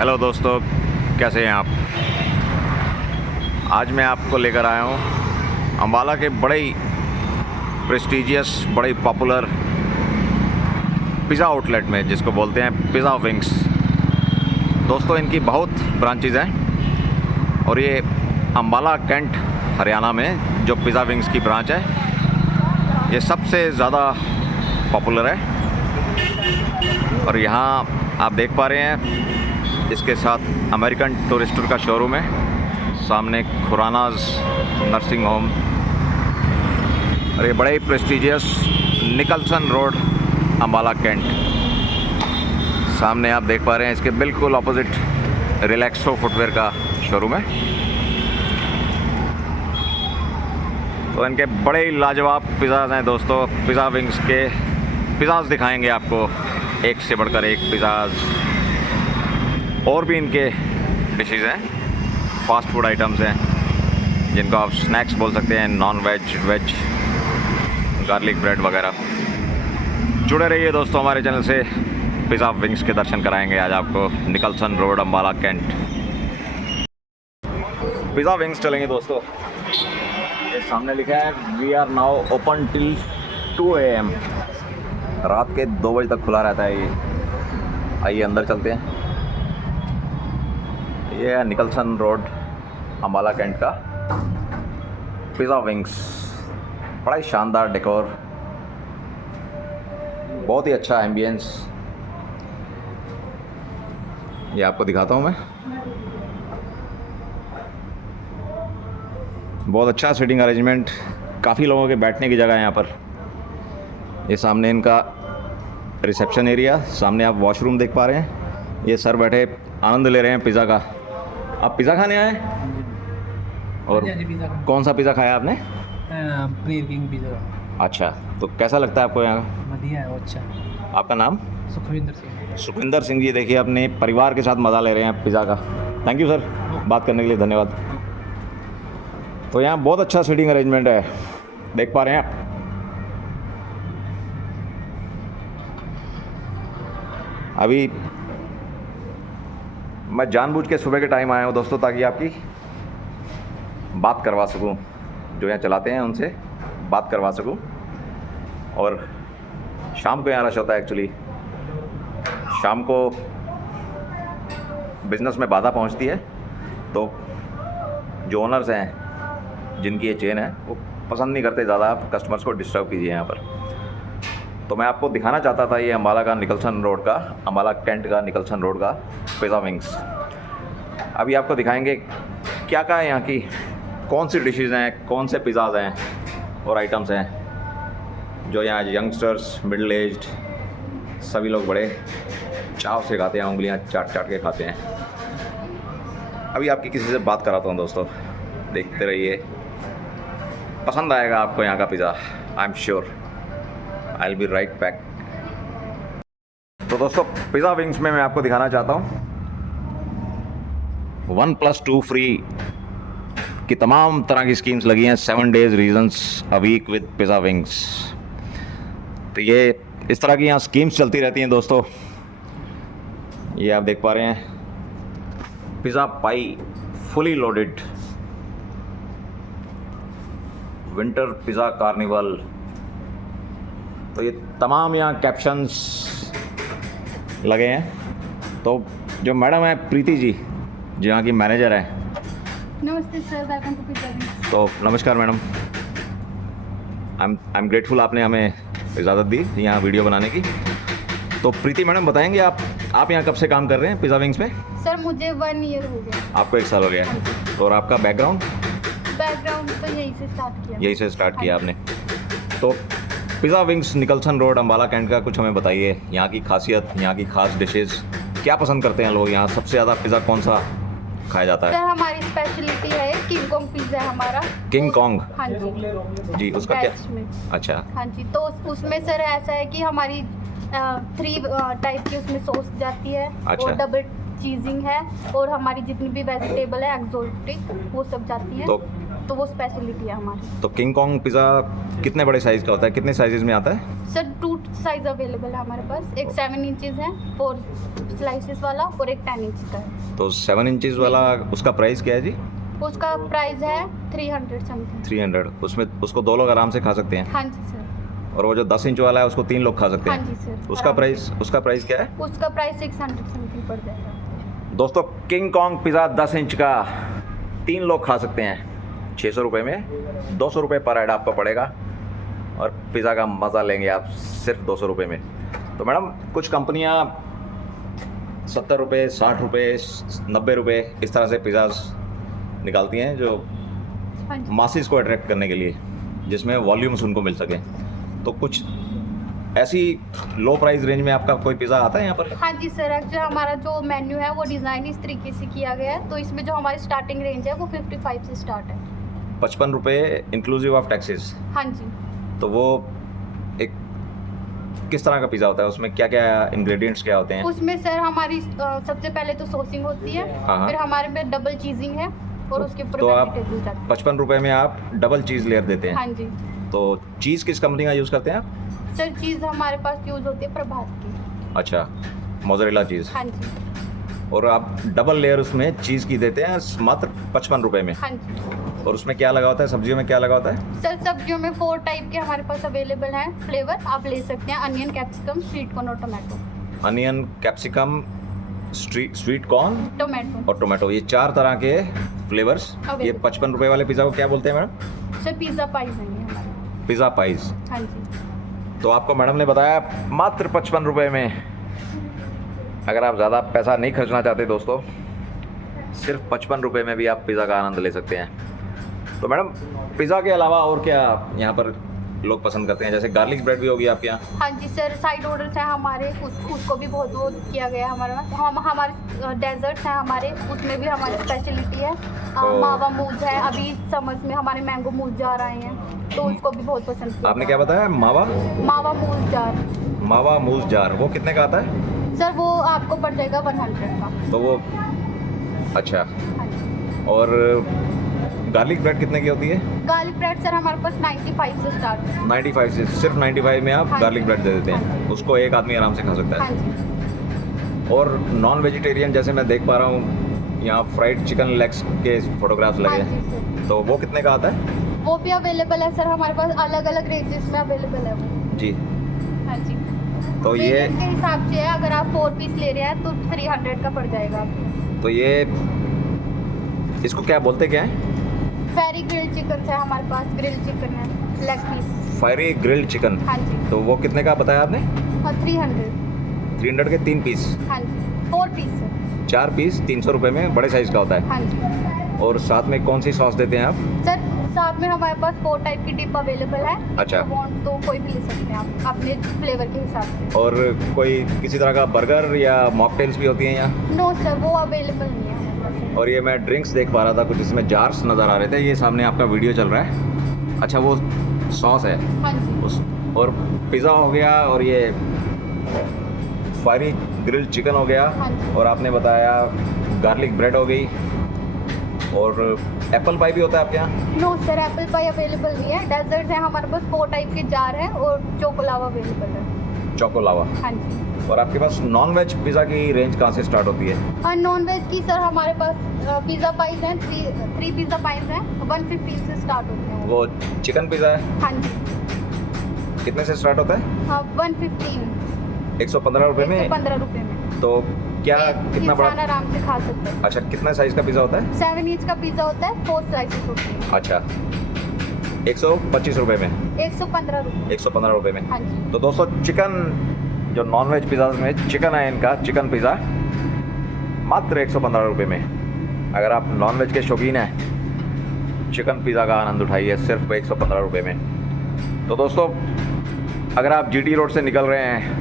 Hello दोस्तों, कैसे हैं आप। आज मैं आपको लेकर आया हूँ अम्बाला के बड़े ही प्रेस्टीजियस, बड़े ही पॉपुलर पिज़्ज़ा आउटलेट में, जिसको बोलते हैं पिज़्ज़ा विंग्स। दोस्तों, इनकी बहुत ब्रांचेज़ हैं और ये अम्बाला कैंट हरियाणा में जो पिज़्ज़ा विंग्स की ब्रांच है, ये सबसे ज़्यादा पॉपुलर है। और यहाँ आप देख पा रहे हैं, इसके साथ अमेरिकन टूरिस्टर का शोरूम है, सामने खुरानाज नर्सिंग होम, और ये बड़े ही prestigious Nicholson road Ambala cantt. सामने आप देख पा रहे हैं, इसके बिल्कुल ऑपोजिट रिलैक्सो फुटवेयर का शोरूम है। तो इनके बड़े ही लाजवाब पिज़्ज़ाज़ हैं दोस्तों। पिज़्ज़ा विंग्स के पिज़्ज़ाज़ दिखाएंगे आपको, एक से बढ़कर एक पिज़्ज़ाज़। और भी इनके डिशेज़ हैं, फास्ट फूड आइटम्स हैं, जिनको आप स्नैक्स बोल सकते हैं, non veg, veg, garlic bread वगैरह। जुड़े रहिए दोस्तों हमारे चैनल से। पिज़्ज़ा विंग्स के दर्शन कराएंगे आज आपको, Nicholson road Ambala cantt. Pizza wings चलेंगे दोस्तों। ये सामने लिखा है we are now open till 2 AM। रात के 2 बजे तक खुला रहता है ये। आइए अंदर चलते हैं। ये है निकलसन रोड अम्बाला कैंट का पिज़्ज़ा विंग्स। बड़ा ही शानदार डेकोर, बहुत ही अच्छा एम्बियंस। ये आपको दिखाता हूँ मैं। बहुत अच्छा सीटिंग अरेंजमेंट, काफ़ी लोगों के बैठने की जगह है यहाँ पर। ये सामने इनका रिसेप्शन एरिया, सामने आप वॉशरूम देख पा रहे हैं। ये सर बैठे आनंद ले रहे हैं पिज़्ज़ा का। आप पिज़्ज़ा खाने आए? और कौन सा पिज़्ज़ा खाया आपने? Paneer king pizza. अच्छा, तो कैसा लगता है आपको यहाँ का? बढ़िया है, अच्छा। आपका नाम? सुखविंदर सिंह। सुखविंदर सिंह जी। देखिए, अपने परिवार के साथ मज़ा ले रहे हैं पिज़्ज़ा का। थैंक यू सर, बात करने के लिए धन्यवाद। तो यहाँ बहुत अच्छा सीटिंग अरेंजमेंट है, देख पा रहे हैं आप। अभी मैं जानबूझ के सुबह के टाइम आया हूँ दोस्तों, ताकि आपकी बात करवा सकूँ, जो यहाँ चलाते हैं उनसे बात करवा सकूँ। और शाम को यहाँ रश होता है एक्चुअली। शाम को बिज़नेस में बाधा पहुँचती है, तो जो ओनर्स हैं, जिनकी ये चेन है, वो पसंद नहीं करते ज़्यादा आप कस्टमर्स को डिस्टर्ब कीजिए यहाँ पर। तो मैं आपको दिखाना चाहता था ये अम्बाला का निकलसन रोड का, अम्बाला कैंट का निकलसन रोड का पिज़्ज़ा विंग्स। अभी आपको दिखाएंगे क्या क्या है यहाँ की, कौन सी डिशेज़ हैं, कौन से पिज़्ज़ाज़ हैं और आइटम्स हैं, जो यहाँ यंगस्टर्स, मिडिल एज्ड सभी लोग बड़े चाव से खाते हैं, उंगलियाँ चाट चाट के खाते हैं। अभी आपकी किसी से बात कराता हूँ दोस्तों, देखते रहिए, पसंद आएगा आपको यहाँ का pizza, I am sure. I will be right back. तो दोस्तों, पिज़्ज़ा विंग्स में मैं आपको दिखाना चाहता हूँ 1+2 फ्री की तमाम तरह की स्कीम्स लगी हैं। 7 days reasons a week with pizza wings. तो ये इस तरह की यहाँ स्कीम्स चलती रहती हैं दोस्तों। ये आप देख पा रहे हैं, pizza pie fully loaded, winter pizza carnival. तो ये तमाम यहाँ कैप्शंस लगे हैं। तो जो मैडम है प्रीति जी, जो यहाँ की मैनेजर है। नमस्ते sir, welcome to pizza wings. तो नमस्कार मैडम, आई एम ग्रेटफुल आपने हमें इजाज़त दी यहाँ वीडियो बनाने की। तो प्रीति मैडम, बताएंगे आप यहाँ कब से काम कर रहे हैं पिज़्ज़ा विंग्स में? सर मुझे 1 year हो गया। आपको 1 साल हो गया है। और आपका बैकग्राउंड तो यहीं से स्टार्ट किया। यहीं से स्टार्ट किया आपने। तो pizza wings Nicholson road Ambala cantt का कुछ हमें बताइए, यहाँ की खासियत, यहाँ की खास डिशेज़, क्या पसंद करते हैं लोग यहाँ? सबसे ज़्यादा पिज़्ज़ा कौन सा खाया जाता है? सर हमारी स्पेशलिटी है किंग कॉन्ग पिज़्ज़ा हमारा। King Kong? हाँ जी जी, उसका क्या? में। अच्छा। हाँ जी, तो उसमें सर ऐसा है कि हमारी 3 टाइप की उसमें सॉस जाती है। अच्छा। और डबल चीजिंग है, और हमारी जितनी भी वेजिटेबल है एक्सोटिक, वो सब जाती है। तो तो वो स्पेशलिटी है हमारी। तो किंग कॉन्ग पिज़्ज़ा कितने बड़े साइज़ का होता है, कितने साइजेस में आता है? सर 2 साइज अवेलेबल है हमारे पास, एक 7 इंचेस है 4 स्लाइसेस वाला और एक 10 इंच का है। तो 7 इंचज़ वाला उसका प्राइस क्या है जी? उसका प्राइस है 300 समथिंग। 300। उसमें उसको 2 लोग आराम से खा सकते हैं। हाँ जी सर। और वो जो 10 इंच वाला है उसको 3 लोग खा सकते हाँ हैं। जी सर। उसका प्राइस क्या है? उसका प्राइस 600 समथिंग पड़ जाएगा। दोस्तों किंग कॉन्ग पिज़्ज़ा 10 इंच का 3 लोग खा सकते हैं 600 रुपये में। 200 रुपये पर हेड आपको पड़ेगा और पिज़्ज़ा का मज़ा लेंगे आप सिर्फ 200 रुपये में। तो मैडम कुछ कंपनियां 70 रुपये, 60 रुपये, 90 रुपये इस तरह से पिज़्ज़ास निकालती हैं जो हाँ जी। मासिस को अट्रैक्ट करने के लिए, जिसमें वॉल्यूम्स उनको मिल सके। तो कुछ ऐसी लो प्राइस रेंज में आपका कोई पिज़्ज़ा आता है यहाँ पर? हाँ जी सर, एक्चुअली हमारा जो मेन्यू है वो डिज़ाइन इस तरीके से किया गया है, तो इसमें जो हमारी स्टार्टिंग रेंज है वो 55 से स्टार्ट है। 55 रुपये इंक्लूसिव ऑफ टैक्सेस। हाँ जी। तो वो एक किस तरह का पिज़्ज़ा होता है, उसमें क्या क्या इंग्रेडिएंट्स क्या होते हैं? उसमें सर हमारी सबसे पहले तो सॉसिंग होती है, हाँ। फिर हमारे में डबल चीजिंग है और उसके ऊपर तो आप वेजिटेबल्स आते हैं। 55 रुपये में आप डबल चीज़ लेयर देते हैं। हाँ जी तो चीज़ किस कंपनी का यूज़ करते हैं आप? सर, चीज़ हमारे पास यूज़ होती है प्रभात की। अच्छा, मोज़रेला चीज़। हाँ जी। और आप डबल लेयर उसमें चीज़ की देते हैं मात्र 55 रुपये में। हाँ जी। और उसमें क्या लगा होता है, सब्जियों में क्या लगा होता है? सर सब्जियों में 4 टाइप के हमारे पास अवेलेबल हैं फ्लेवर, आप ले सकते हैं। अनियन, कैप्सिकम, स्वीट कॉर्न और tomato. Onion, capsicum, sweet corn tomato और टोमेटो, ये 4 तरह के फ्लेवर्स। ये 55 रुपये वाले पिज़्ज़ा को क्या बोलते हैं मैडम? सर पिज़्ज़ा पाइज हैं ये हमारे। Pizza pies. हाँ जी। तो आपको मैडम ने बताया मात्र 55 रुपये में। अगर आप ज़्यादा पैसा नहीं खर्चना चाहते दोस्तों, सिर्फ 55 रुपये में भी आप पिज़्ज़ा का आनंद ले सकते हैं। तो मैडम पिज़्ज़ा के अलावा और क्या यहाँ पर लोग पसंद करते हैं? जैसे गार्लिक ब्रेड भी होगी आपके यहाँ? हाँ जी सर, साइड ऑर्डर्स हैं हमारे, उसको भी बहुत वो किया गया है हमारे पास। हमारे डेजर्ट्स हैं हमारे, उसमें भी हमारी स्पेशलिटी है। मावा मूज है, अभी समर्स में हमारे मैंगो मूज जा रहे हैं, तो उसको भी बहुत पसंद किया। आपने क्या बताया? मावा मूज जार। मावा मूज जार, वो कितने का आता है? सर वो आपको पड़ जाएगा 100 का। तो वो अच्छा। हाँ जी। और गार्लिक ब्रेड कितने की होती है? गार्लिक ब्रेड सर हमारे पास 95 से स्टार्ट है। 95 से, सिर्फ 95 में आप हाँ गार्लिक जी। ब्रेड दे देते हैं। उसको एक आदमी आराम से खा सकता हाँ है। जी। और नॉन वेजिटेरियन जैसे मैं देख पा रहा हूँ यहाँ फ्राइड चिकन लेग्स के फोटोग्राफ्स हाँ लगे जी हैं, सर, तो वो कितने का आता है? वो भी अवेलेबल है सर हमारे पास, अलग अलग रेंजेस में अवेलेबल है वो। जी। हाँ जी। तो ये Variant के हिसाब से है, अगर आप 4 पीस ले रहे हैं तो 300 का पड़ जाएगा आपको। तो ये इसको क्या बोलते क्या है? फेरी ग्रिल्ड चिकन है हमारे पास, ग्रिल्ड चिकन है, leg piece. Fiery grilled chicken. हाँ जी। तो वो कितने का बताया आपने? और 300। 300 के 3 पीस। हाँ जी, 4 पीस है। 4 पीस 300 रुपये में बड़े साइज़ का होता है। हाँ जी। और साथ में कौन सी सॉस देते हैं आप? सर साथ में हमारे पास 4 टाइप की डिप अवेलेबल है। अच्छा। वांट तो कोई भी ले सकते हैं आप अपने फ्लेवर के हिसाब से। और कोई किसी तरह का बर्गर या मॉकटेल्स भी होती हैं यहाँ? नो सर, वो अवेलेबल नहीं है हमारे पास। और ये मैं ड्रिंक्स देख पा रहा था, कुछ इसमें जार्स नज़र आ रहे थे। ये सामने आपका वीडियो चल रहा है। अच्छा, वो सॉस है हाँ जी। उस। और पिज़्ज़ा हो गया, और ये फायरी ग्रिल्ड चिकन हो गया, हाँ जी। और आपने बताया गार्लिक ब्रेड हो गई, और एप्पल पाई भी होता है आपके यहाँ? No sir, apple pie available नहीं है। डेजर्ट है हमारे पास 4 टाइप के जार हैं, और चोकोलावा अवेलेबल है। चोकोलावा। हाँ जी। और आपके पास नॉन वेज पिज़्ज़ा की रेंज कहाँ से स्टार्ट होती है? और नॉन वेज की सर हमारे पास पिज़्ज़ा पाइज हैं, 3 पिज़्ज़ा पाइज हैं, 150 से स्टार्ट होते हैं। वो चिकन पिज़्ज़ा है, हाँ जी। कितने से स्टार्ट होता है? हाँ, 115 115 रुपये में। 115 रुपये में। तो क्या कितना इंसान बड़ा? आराम से खा सकते हैं। अच्छा, कितना साइज़ का पिज़्ज़ा होता है? 7 इंच का पिज़्ज़ा होता है, 4 स्लाइसेस होती हैं। अच्छा, 125 रुपये में। 115 रुपये। 115 रुपये में। हाँ जी। तो दोस्तों चिकन, जो नॉन वेज पिज़्ज़ा में चिकन है इनका, चिकन पिज़्ज़ा मात्र 115 रुपये में। अगर आप नॉन वेज के शौकीन हैं, चिकन पिज़्ज़ा का आनंद उठाइए सिर्फ 115 रुपये में। तो दोस्तों अगर आप जीटी रोड से निकल रहे हैं,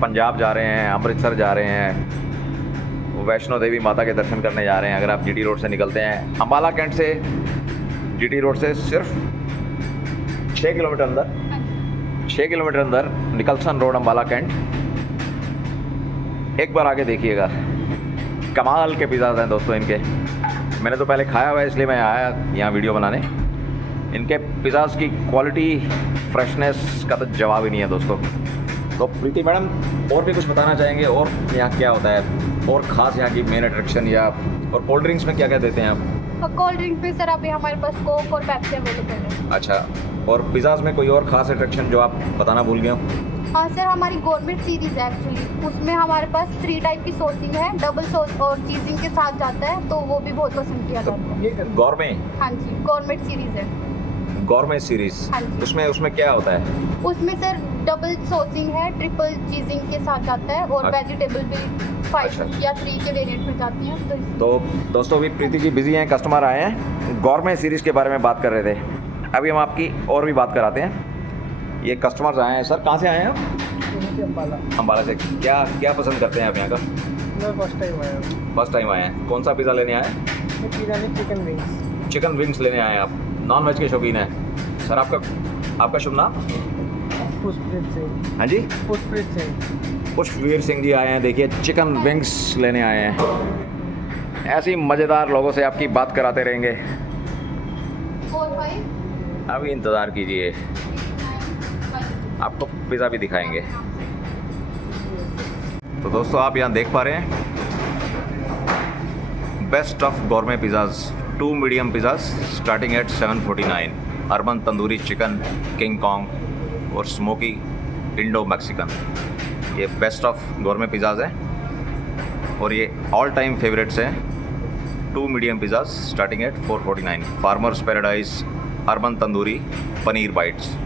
पंजाब जा रहे हैं, अमृतसर जा रहे हैं, वैष्णो देवी माता के दर्शन करने जा रहे हैं, अगर आप जीटी रोड से निकलते हैं, अम्बाला कैंट से जीटी रोड से सिर्फ 6 किलोमीटर अंदर, 6 किलोमीटर अंदर निकलसन रोड, अम्बाला कैंट। एक बार आके देखिएगा, कमाल के पिज़्ज़ाज हैं दोस्तों इनके। मैंने तो पहले खाया हुआ है इसलिए मैं आया यहाँ वीडियो बनाने। इनके पिज़्ज़ाज़ की क्वालिटी, फ्रेशनेस का तो जवाब ही नहीं है दोस्तों। तो प्रीति मैडम और भी कुछ बताना चाहेंगे और यहाँ क्या होता है और ख़ास यहाँ की मेन अट्रैक्शन, या और कोल्ड ड्रिंक्स में क्या क्या देते हैं आप? और कोल्ड ड्रिंक पे सर अभी हमारे पास कोक और पेप्सी अवेलेबल है। अच्छा, और पिज़्ज़ाज़ में कोई और ख़ास अट्रैक्शन जो आप बताना भूल गए हो? हाँ सर, हमारी गवर्नमेंट सीरीज़ है एक्चुअली, उसमें हमारे पास 3 टाइप की सॉसिंग है, डबल सॉस और चीज़िंग के साथ जाता है, तो वो भी बहुत पसंद किया जाता है। गौरमेंट? हाँ जी, गवर्नमेंट सीरीज़ है। Government series? हाँ जी। उसमें क्या होता है? उसमें सर डबल सॉसिंग है, ट्रिपल चीज़िंग के साथ जाता है और अच्छा। वेजिटेबल भी 5 या 3 के वेरिएंट में जाती हैं। तो दोस्तों अभी प्रीति जी बिजी हैं, कस्टमर आए हैं, गौरमेंट सीरीज़ के बारे में बात कर रहे थे। अभी हम आपकी और भी बात कराते हैं। ये कस्टमर्स आए हैं। सर कहाँ से आए हैं आप? अम्बाला। अम्बाला से। क्या क्या पसंद करते हैं आप यहाँ का? मैं फर्स्ट टाइम आया हूँ। फर्स्ट टाइम आए हैं। कौन सा पिज़्ज़ा लेने आए हैं? मैं पिज़्ज़ा में चिकन विंग्स। चिकन विंग्स लेने आए हैं आप, नॉन वेज के शौकीन हैं। सर आपका शुभ नाम? पुष्पप्रीत सिंह। हाँ जी, पुष्पप्रीत सिंह। पुष्पवीर सिंह जी आए हैं। देखिए चिकन विंग्स लेने आए हैं। ऐसे ही मज़ेदार लोगों से आपकी बात कराते रहेंगे। 4, 5 अभी इंतज़ार कीजिए, आपको पिज़्ज़ा भी दिखाएंगे। तो दोस्तों आप यहाँ देख पा रहे हैं best of gourmet pizzas, 2 medium pizzas starting at 749, urban tandoori chicken, king kong और स्मोकी इंडो मैक्सिकन। ये बेस्ट ऑफ गौरमे पिज़्ज़ाज़ हैं और ये ऑल टाइम फेवरेट्स हैं। 2 medium pizzas starting at 449, farmers paradise, urban tandoori, paneer bites,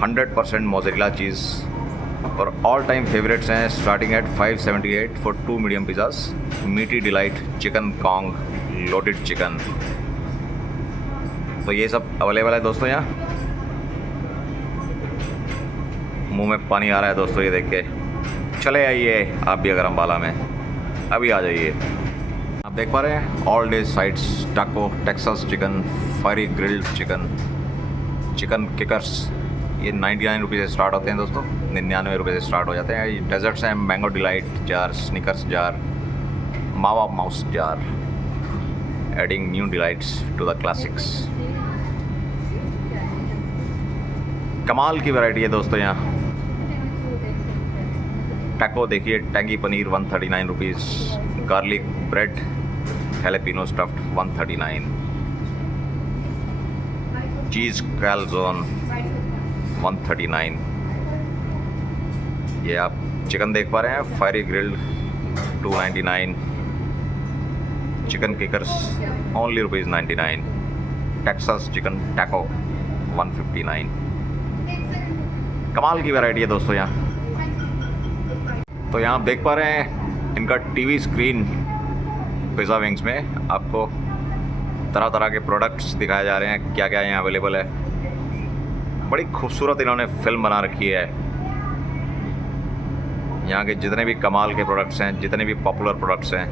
100% mozzarella cheese और all time favourites हैं starting at 578 for 2 medium pizzas, मीठी delight, chicken kong, loaded chicken. तो ये सब अवेलेबल है दोस्तों यहाँ। मुंह में पानी आ रहा है दोस्तों ये देख के। चले आइए आप भी अगर अम्बाला में, अभी आ जाइए। आप देख पा रहे हैं ऑल डे साइट्स, टाको, Texas chicken, fiery grilled chicken, chicken किकर्स। ये 99 रुपये से स्टार्ट होते हैं दोस्तों, 99 रुपये से स्टार्ट हो जाते हैं। ये डेजर्ट्स हैं, mango delight jar, snickers jar, mawa mousse jar, adding new delights to the classics. कमाल की वैरायटी है दोस्तों यहाँ। टैको देखिए, tangy paneer 139 rupees, garlic bread, jalapeno stuffed 139, cheese calzone 139। ये आप चिकन देख पा रहे हैं, fiery grilled 299, chicken kickers only ₹99, Texas chicken taco 159। कमाल की वैरायटी है दोस्तों यहाँ। तो यहाँ आप देख पा रहे हैं इनका टीवी स्क्रीन पिज़्ज़ा विंग्स में आपको तरह तरह के प्रोडक्ट्स दिखाए जा रहे हैं, क्या क्या यहाँ अवेलेबल है। बड़ी खूबसूरत इन्होंने फिल्म बना रखी है। यहाँ के जितने भी कमाल के प्रोडक्ट्स हैं, जितने भी पॉपुलर प्रोडक्ट्स हैं,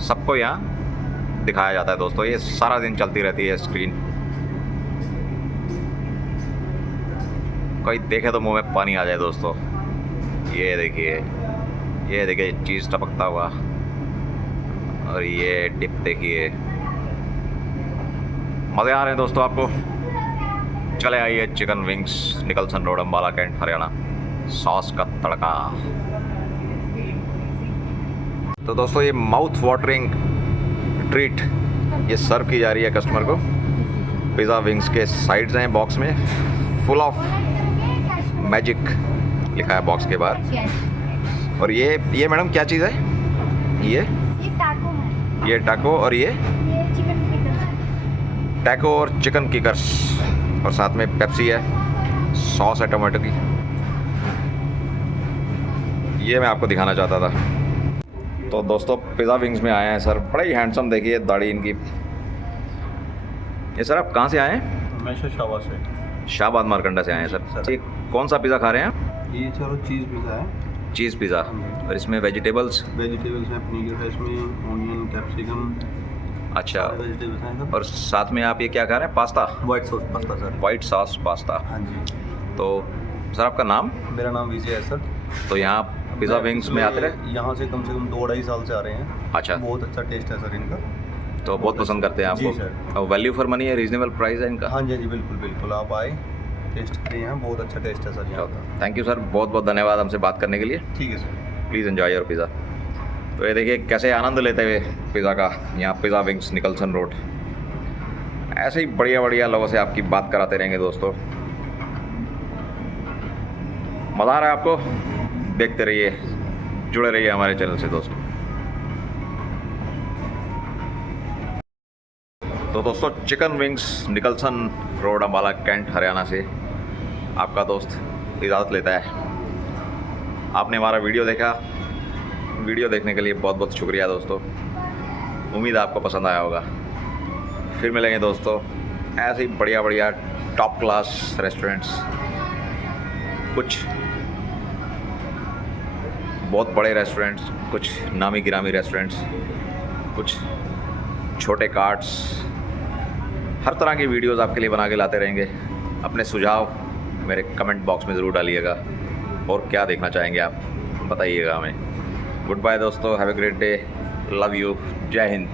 सबको यहाँ दिखाया जाता है दोस्तों। ये सारा दिन चलती रहती है स्क्रीन। कोई देखे तो मुंह में पानी आ जाए दोस्तों। ये देखिए चीज़ टपकता हुआ, और ये डिप देखिए। मज़े आ रहे हैं दोस्तों आपको। चले आइए chicken wings, Nicholson road, Ambala, cantt, Haryana. Sauce का तड़का। तो दोस्तों ये माउथ वाटरिंग ट्रीट ये सर्व की जा रही है कस्टमर को। पिज़्ज़ा विंग्स के साइड्स हैं बॉक्स में, फुल ऑफ मैजिक लिखा है बॉक्स के बाहर। और ये मैडम क्या चीज़ है? ये टाको है। ये टाको, और ये चिकन किकर्स। टैको और चिकन किकर्स, और साथ में पेप्सी है, सॉस है टमाटो की। ये मैं आपको दिखाना चाहता था। तो दोस्तों पिज़्ज़ा विंग्स में आए हैं सर, बड़ा ही हैंडसम, देखिए दाढ़ी इनकी। ये सर आप कहाँ से आए हैं? मैं शाहबाद से। शाहबाद मारकंडा से आए हैं सर। ठीक, कौन सा पिज़्ज़ा खा रहे हैं आप? ये चलो चीज़ पिज़्ज़ा है। चीज़ पिज़्ज़ा, और इसमें वेजिटेबल्स? वेजिटेबल्स हैं, पनीर है इसमें, ऑनियन, कैप्सिकम। अच्छा, वेजिटेबल्स हैं सर। और साथ में आप ये क्या खा रहे हैं? Pasta? White sauce pasta sir. White sauce pasta. हाँ जी। तो सर आपका नाम? मेरा नाम विजय है सर। तो यहाँ पिज़्ज़ा विंग्स में आते रहे? यहाँ से कम 2-2.5 साल से आ रहे हैं। अच्छा, बहुत अच्छा टेस्ट है सर इनका। तो बहुत पसंद करते हैं जी आपको। सर। और वैल्यू फॉर मनी है, रीजनेबल प्राइस है इनका। हाँ जी, हाँ जी, बिल्कुल बिल्कुल, आप आए टेस्ट करें, यहाँ बहुत अच्छा टेस्ट है सर यहाँ का। थैंक यू सर, बहुत बहुत धन्यवाद हमसे बात करने के लिए। ठीक है sir. Please enjoy your pizza. तो ये देखिए कैसे आनंद लेते हुए पिज़्ज़ा का, यहाँ पिज़्ज़ा विंग्स निकलसन रोड। ऐसे ही बढ़िया बढ़िया लोगों से आपकी बात कराते रहेंगे दोस्तों। मज़ा आ रहा है आपको? देखते रहिए, जुड़े रहिए हमारे चैनल से दोस्तों। तो दोस्तों, chicken wings Nicholson road, Ambala cantt, Haryana से आपका दोस्त इजाज़त लेता है। आपने हमारा वीडियो देखा, वीडियो देखने के लिए बहुत बहुत शुक्रिया दोस्तों। उम्मीद है आपको पसंद आया होगा। फिर मिलेंगे दोस्तों ऐसे ही बढ़िया बढ़िया टॉप क्लास रेस्टोरेंट्स, कुछ बहुत बड़े रेस्टोरेंट्स, कुछ नामी गिरामी रेस्टोरेंट्स, कुछ छोटे कार्ट्स, हर तरह की वीडियोस आपके लिए बना के लाते रहेंगे। अपने सुझाव मेरे कमेंट बॉक्स में ज़रूर डालिएगा, और क्या देखना चाहेंगे आप बताइएगा हमें। गुड बाय दोस्तों, have a great day, love you, जय हिंद।